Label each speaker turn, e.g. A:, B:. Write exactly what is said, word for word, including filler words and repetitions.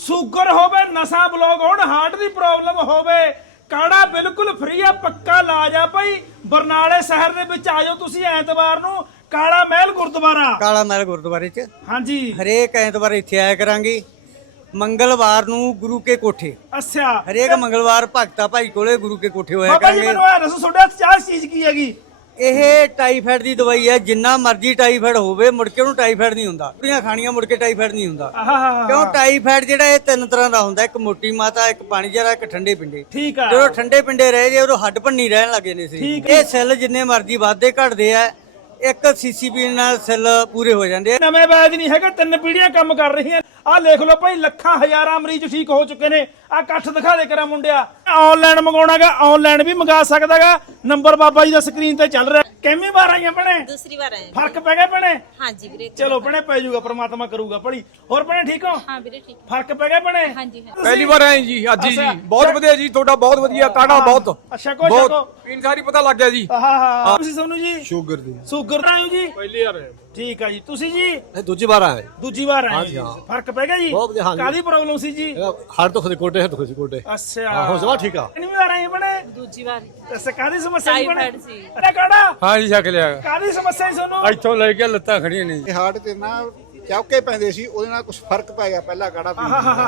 A: Sugar ਹੋਵੇ, ਨਸਾਂ block ਹੋਣ, ਹਾਰਟ ਦੀ ਪ੍ਰੋਬਲਮ ਹੋਵੇ, ਕਾੜਾ ਬਿਲਕੁਲ ਫ੍ਰੀ ਆ, ਪੱਕਾ ਇਲਾਜ ਆ ਭਾਈ। ਬਰਨਾਲੇ ਸ਼ਹਿਰ ਦੇ ਵਿੱਚ ਆਜੋ ਤੁਸੀਂ ਐਤਵਾਰ ਨੂੰ ਕਾਲਾ ਮਹਿਲ ਗੁਰਦੁਆਰਾ।
B: ਕਾਲਾ ਮਹਿਲ ਗੁਰਦੁਆਰੇ 'ਚ
A: ਹਾਂਜੀ
B: ਹਰੇਕ ਐਤਵਾਰ ਇੱਥੇ ਆਇਆ ਕਰਾਂਗੇ। ਮੰਗਲਵਾਰ ਨੂੰ ਗੁਰੂ ਕੇ ਕੋਠੇ,
A: ਅੱਛਾ
B: ਹਰੇਕ ਮੰਗਲਵਾਰ ਭਗਤਾ ਭਾਈ ਕੋਲੇ ਗੁਰੂ ਕੇ ਕੋਠੇ ਹੋਇਆ
A: ਬਾਬਾ ਜੀ
B: ਕਰਾਂਗੇ।
A: ਮੈਨੂੰ ਇਹ ਦੱਸੋ ਤੁਹਾਡੇ ਹੱਥ 'ਚ ਆਹ ਚੀਜ਼ ਕੀ ਹੈਗੀ?
B: ਇਹ ਟਾਈਫਾਇਡ ਦੀ ਦਵਾਈ ਹੈ। ਜਿੰਨਾ ਮਰਜ਼ੀ ਟਾਈਫਾਇਡ ਹੋਵੇ ਮੁੜ ਕੇ ਉਹਨੂੰ ਟਾਈਫਾਇਡ ਨਹੀਂ ਹੁੰਦਾ। ਪੂਰੀਆਂ ਖਾਣੀਆਂ ਮੁੜ ਕੇ ਟਾਈਫਾਇਡ ਨਹੀਂ ਹੁੰਦਾ।
A: ਆਹਾ
B: ਕਿਉਂ? ਟਾਈਫਾਇਡ ਜਿਹੜਾ ਇਹ ਤਿੰਨ ਤਰ੍ਹਾਂ ਦਾ ਹੁੰਦਾ, ਇੱਕ ਮੋਟੀ ਮਾਤਾ, ਇੱਕ ਪਾਣੀ ਜਰਾ, ਇੱਕ ਠੰਡੇ ਪਿੰਡੇ।
A: ਠੀਕ ਆ।
B: ਜਦੋਂ ਠੰਡੇ ਪਿੰਡੇ ਰਹੇ ਜੇ ਉਦੋਂ ਹੱਡ ਭੰਨੀ ਰਹਿਣ ਲੱਗੇ ਨੇ ਸੀ।
A: ਠੀਕ
B: ਇਹ ਸੈੱਲ ਜਿੰਨੇ ਮਰਜ਼ੀ ਵੱਧਦੇ ਘਟਦੇ ਆ, ਇੱਕ ਸੀਸੀਪੀ ਨਾਲ ਸੈੱਲ ਪੂਰੇ ਹੋ ਜਾਂਦੇ ਆ।
A: ਨਵੇਂ ਵੈਦ ਨਹੀਂ ਹੈਗਾ, ਤਿੰਨ ਪੀੜ੍ਹੀਆਂ ਕੰਮ ਕਰ ਰਹੀਆਂ। ਆਹ ਲਿਖ ਲਓ ਭਾਈ, ਲੱਖਾਂ ਹਜ਼ਾਰਾਂ ਮਰੀਜ਼ ਠੀਕ ਹੋ ਚੁੱਕੇ ਨੇ। ਆਹ ਇਕੱਠ ਦਿਖਾ ਦੇ ਕਰਾ ਮੁੰਡਿਆ। ਆਨਲਾਈਨ ਮੰਗਾਉਣਾਗਾ, ਆਨਲਾਈਨ ਵੀ ਮੰਗਾ ਸਕਦਾਗਾ। ਨੰਬਰ ਬਾਬਾ ਜੀ ਦਾ ਸਕਰੀਨ ਤੇ ਚੱਲ ਰਿਹਾ। ਕਿੰਨੀ ਵਾਰ ਆਈਆਂ ਭੈਣੇ?
C: दूसरी बार आए।
A: ਫਰਕ ਪੈ ਗਿਆ ਭੈਣੇ?
C: हाँ जी वीरे।
A: ਚਲੋ ਭੈਣੇ ਪੈ ਜਾਊਗਾ, ਪ੍ਰਮਾਤਮਾ ਕਰੂਗਾ ਭਲੀ। ਹੋਰ ਭੈਣੇ ਠੀਕ ਹੋ?
C: हाँ वीरे ठीक।
A: ਫਰਕ ਪੈ ਗਿਆ ਭੈਣੇ?
C: हाँ जी हाँ।
D: ਪਹਿਲੀ ਵਾਰ ਆਏ ਜੀ ਅੱਜ ਹੀ ਜੀ।
A: ਅੱਛਾ।
D: ਬਹੁਤ ਵਧੀਆ ਜੀ, ਤੁਹਾਡਾ ਬਹੁਤ ਵਧੀਆ ਕਾੜਾ, ਬਹੁਤ
A: ਅੱਛਾ ਕੋਈ
D: ਬਹੁਤ
A: ਛਕੋ।
D: ਪੀਣ ਸਾਰੀ ਪਤਾ ਲੱਗ ਗਿਆ ਜੀ।
A: ਆਹਾ ਹਾ ਤੁਸੀਂ ਸੋਨੂੰ ਜੀ
E: ਸ਼ੂਗਰ ਦੀ
A: ਸ਼ੂਗਰ ਦਾ ਆਇਓ ਜੀ?
D: ਪਹਿਲੀ ਵਾਰ ਆਏ।
A: ਠੀਕ ਆ ਜੀ। ਤੁਸੀਂ ਜੀ
E: ਇਹ ਦੂਜੀ ਵਾਰ ਆਏ
A: ਦੂਜੀ ਵਾਰ ਆਏ
E: ਹਾਂਜੀ,
A: ਜੀ।
E: ਹਾਂ।
A: ਫਰਕ ਪੈ ਗਿਆ ਜੀ?
E: ਬਹੁਤ ਵਧੀਆ, ਹਾਂਜੀ।
A: ਕਾਹਦੀ ਪ੍ਰੋਬਲਮ ਸੀ ਜੀ?
E: ਹਰ ਦੁੱਖ ਦੇ ਕੋਟੇ, ਹਰ ਦੁੱਖ ਦੇ ਕੋਟੇ।
A: ਅੱਛਾ
E: ਹੋ ਜਾਵਾ ਠੀਕ ਆ।
A: ਕਿੰਨੀ ਵਾਰ ਆਏ ਭੈਣੇ?
C: दूसरी बार।
A: ਅੱਛਾ ਕਾਹਦੀ ਸਮੱਸਿਆ ਸੀ ਭੈਣੇ?
C: ਟਾਈਫਾਇਡ ਸੀ।
A: ਅਰੇ ਕਾੜਾ
D: ਹਾਂ ਜੀ ਛਕ ਲਿਆ।
A: ਕਾਹਦੀ ਸਮੱਸਿਆ ਸੀ ਤੁਹਾਨੂੰ?
D: ਇੱਥੋਂ ਲੈ ਕੇ ਲੱਤਾਂ ਖੜੀਆਂ ਨੇ ਜੀ।
F: ਹਾਰਟ ਤੇ ਨਾ ਚੌਕੇ ਪੈਂਦੇ ਸੀ, ਉਹਦੇ ਨਾਲ ਕੁਝ ਫਰਕ ਪੈ ਗਿਆ ਪਹਿਲਾਂ ਕਾੜਾ ਪੀਣ ਨਾਲ।